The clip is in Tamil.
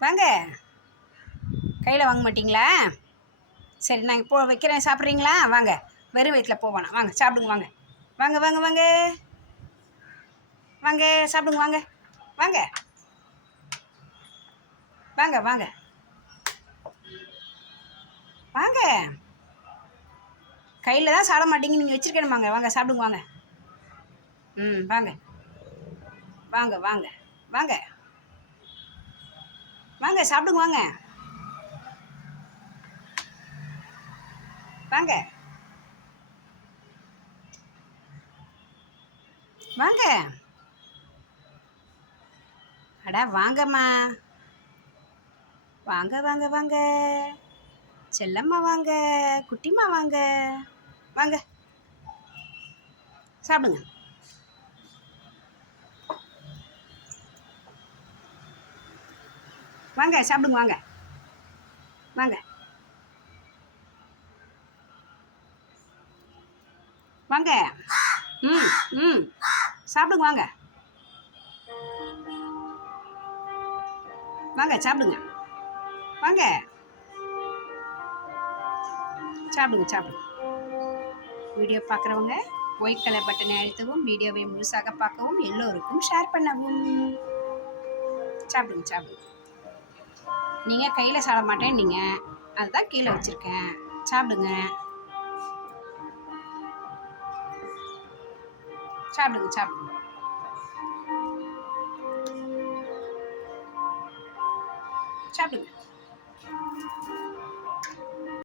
வாங்க. கையில் வாங்க மாட்டிங்களா? சரி நான் இப்போ வைக்கிறேன். சாப்பிட்றீங்களா? வாங்க. வெறும் வயிற்றில் போவானா வாங்க சாப்பிடுங்க வாங்க. வாங்க வாங்க வாங்க. வாங்க சாப்பிடுங்க வாங்க. வாங்க. வாங்க வாங்க. வாங்க. கையில் தான் சாப்பிட மாட்டீங்க. நீங்கள் வச்சுருக்கணும் வாங்க. வாங்க சாப்பிடுங்க வாங்க. ம் வாங்க. வாங்க வாங்க. வாங்க. வாங்க சாப்பிடுங்க வாங்க. வாங்க. வாங்க. அடா வாங்கம்மா. வாங்க வாங்க வாங்க. செல்லம்மா வாங்க. குட்டிம்மா வாங்க. வாங்க. சாப்பிடுங்க. வாங்க சாப்பிடுங்க வாங்க. வாங்க. வாங்க. ம் ம். சாப்பிடுங்க வாங்க. வாங்க சாப்பிடுங்க. வாங்க. சாப்பிடுங்க சாப்பிடுங்க. வீடியோ பார்க்குறவங்க ஒயிட் கலர் பட்டனை அழுத்தவும் வீடியோவை முழுசாக பார்க்கவும் எல்லோருக்கும் ஷேர் பண்ணவும். சாப்பிடுங்க சாப்பிடுங்க. நீங்கள் கையில் சாட மாட்டேன் நீங்கள் அதுதான் கீழே வச்சுருக்கேன். சாப்பிடுங்க. சாப்பிடுங்க சாப்பிடுங்க சாப்பிடுங்க.